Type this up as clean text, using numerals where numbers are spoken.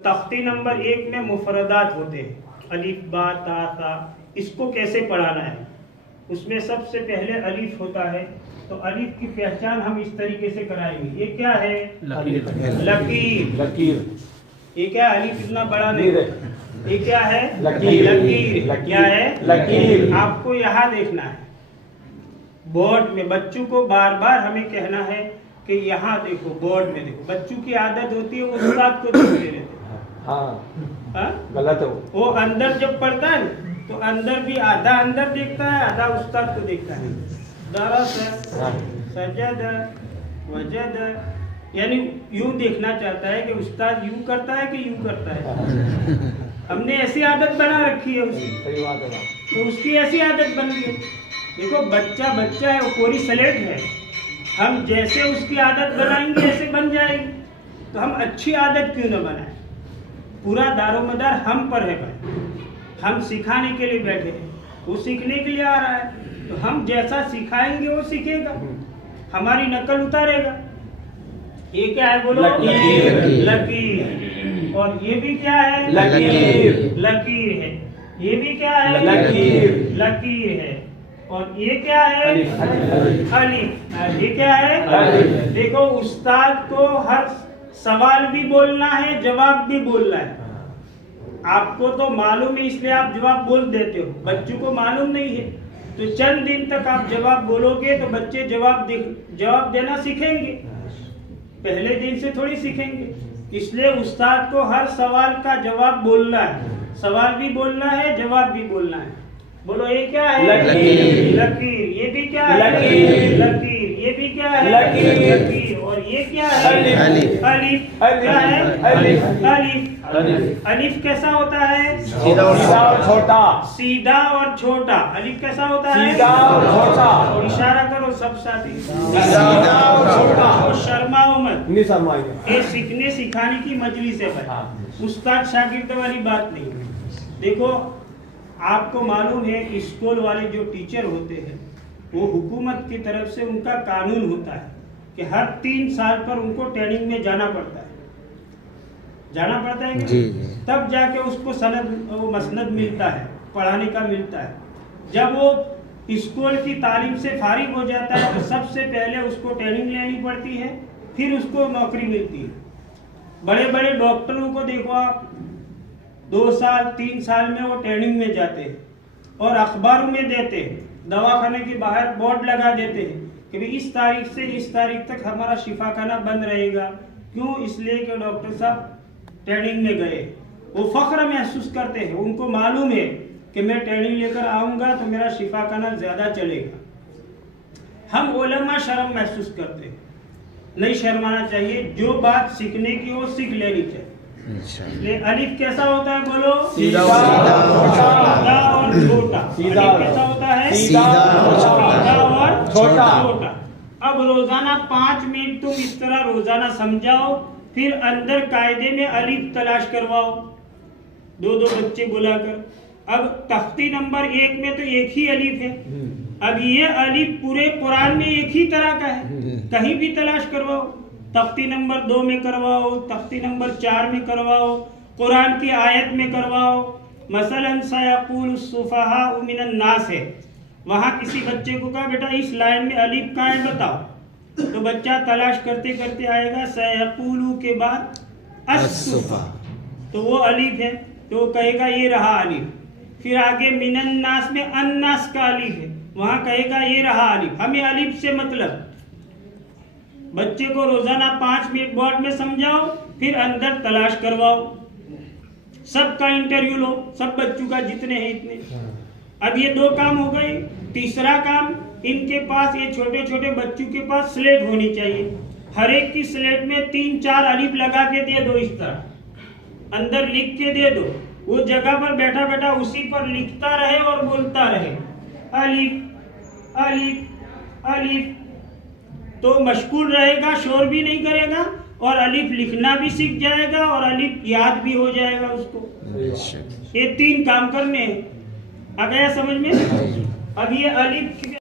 तख्ती नंबर 1 में मुफरदात होते हैं, अलिफ बा ता सा। इसको कैसे पढ़ाना है, उसमें सबसे पहले अलिफ होता है। तो अलिफ की पहचान हम इस तरीके से कराएंगे। ये क्या है? लकीर। लकीर। ये क्या अलिफ इतना बड़ा नहीं है, ये क्या है? लकीर। लकीर। क्या है? लकीर। आपको यहाँ देखना है बोर्ड में। बच्चों को बार बार हमें कहना है कि यहाँ देखो, बोर्ड में देखो। बच्चों की आदत होती है वो उस्ताद को देखते रहते हैं। हाँ, गलत है वो अंदर जब पढ़ता है तो अंदर भी आधा अंदर देखता है, आधा उस्ताद को देखता है। दरस, सजद, वजद, यानी यूं देखना चाहता है कि उस्ताद यूं करता है कि यूं करता है। हमने ऐसी आदत बना रखी है उसकी, सही बात है। तो उसकी ऐसी आदत बन गई। देखो बच्चा बच्चा है, वो पूरी स्लेट है। हम जैसे उसकी आदत बनाएंगे ऐसे बन जाएगी। तो हम अच्छी आदत क्यों न बनाएं? पूरा दारोमदार हम पर है भाई। हम सिखाने के लिए बैठे हैं, वो सीखने के लिए आ रहा है। तो हम जैसा सिखाएंगे वो सीखेगा, हमारी नकल उतारेगा। ये क्या है बोलो? लकीर। लकीर। और ये भी क्या है? लकीर। लकीर है। ये भी क्या है? लकीर। लकीर है। और ये क्या है? अलिफ। ये क्या है? अलिफ। देखो उस्ताद को हर सवाल भी बोलना है, जवाब भी बोलना है। आपको तो मालूम है इसलिए आप जवाब बोल देते हो, बच्चों को मालूम नहीं है। तो चंद दिन तक आप जवाब बोलोगे तो बच्चे जवाब देना सीखेंगे, पहले दिन से थोड़ी सीखेंगे। इसलिए उस्ताद को हर सवाल का जवाब बोलना है, सवाल भी बोलना है, जवाब भी बोलना है। बोलो ये क्या है? लकीर। लकीर। ये भी क्या है? लकीर। लकीर। ये भी क्या है? लकीर। लकीर। और ये क्या है? अलिफ। अलिफ। क्या है? अलिफ। अलिफ। अलिफ कैसा होता है? सीधा और छोटा। सीधा और छोटा। अलिफ कैसा होता है? सीधा और छोटा। इशारा करो सब साथी। सीधा और छोटा। और शर्माओ मत, नहीं शर्माएंगे। ये सीखने सिखाने की मजलिस है भाई, उस्ताद शागिर्द वाली बात नहीं। देखो आपको मालूम है स्कूल वाले जो टीचर होते हैं वो हुकूमत की तरफ से उनका कानून होता है कि हर 3 साल पर उनको ट्रेनिंग में जाना पड़ता है। जाना पड़ता है जी। तब जाके उसको सनद वो मसनद मिलता है, पढ़ाने का मिलता है। जब वो स्कूल की तालीम से फारिग हो जाता है तो सबसे पहले उसको ट्रेनिंग लेनी पड़ती है, फिर उसको नौकरी मिलती है। बड़े बड़े डॉक्टरों को देखो आप, 2 साल 3 साल में वो ट्रेनिंग में जाते हैं और अखबारों में देते हैं, दवाखाने के बाहर बोर्ड लगा देते हैं कि भाई इस तारीख से इस तारीख तक हमारा शिफाखाना बंद रहेगा। क्यों? इसलिए कि डॉक्टर साहब ट्रेनिंग में गए। वो फख्र महसूस करते हैं, उनको मालूम है कि मैं ट्रेनिंग लेकर आऊँगा तो मेरा शिफाखाना ज़्यादा चलेगा। हम उलमा शर्म महसूस करते हैं, नहीं शर्माना चाहिए। जो बात सीखने की वो सीख लेनी चाहिए। अलिफ कैसा होता है बोलो? सीधा और छोटा। अलिफ कैसा होता है? सीधा और छोटा। अब रोजाना 5 मिनट तुम इस तरह रोजाना समझाओ, फिर अंदर कायदे में अलिफ तलाश करवाओ, 2-2 बच्चे बुलाकर। अब तख्ती नंबर 1 में तो एक ही अलिफ है। अब ये अलिफ पूरे कुरान में एक ही तरह का है, कहीं भी तलाश करवाओ। तख्ती नंबर 2 में करवाओ, तख्ती नंबर 4 में करवाओ, कुरान की आयत में करवाओ। मसलन सयक़ूलु सुफ़हाउ मिनन नास है, वहाँ किसी बच्चे को कहा बेटा इस लाइन में अलिफ कहाँ है बताओ, तो बच्चा तलाश करते करते आएगा सयक़ूलु के बाद अस्सुफ़ा, तो वो अलिफ है, तो वो कहेगा ये रहा अलिफ। फिर आगे मिनन नास में अन्नास का अलिफ है, वहाँ कहेगा ये रहा अलिफ। हमें अलिफ से मतलब। बच्चे को रोजाना 5 मिनट बोर्ड में समझाओ, फिर अंदर तलाश करवाओ, सबका इंटरव्यू लो, सब बच्चों का जितने हैं इतने। अब ये 2 काम हो गए। तीसरा काम, इनके पास ये छोटे छोटे बच्चों के पास स्लेट होनी चाहिए। हर एक की स्लेट में 3-4 अलिफ लगा के दे दो, इस तरह अंदर लिख के दे दो। वो जगह पर बैठा बैठा उसी पर लिखता रहे और बोलता रहे अलिफ अलिफ अलिफ, तो मशगूल रहेगा, शोर भी नहीं करेगा और अलिफ लिखना भी सीख जाएगा और अलिफ याद भी हो जाएगा उसको। ये 3 काम करने हैं। आ गया समझ में? अब ये अलिफ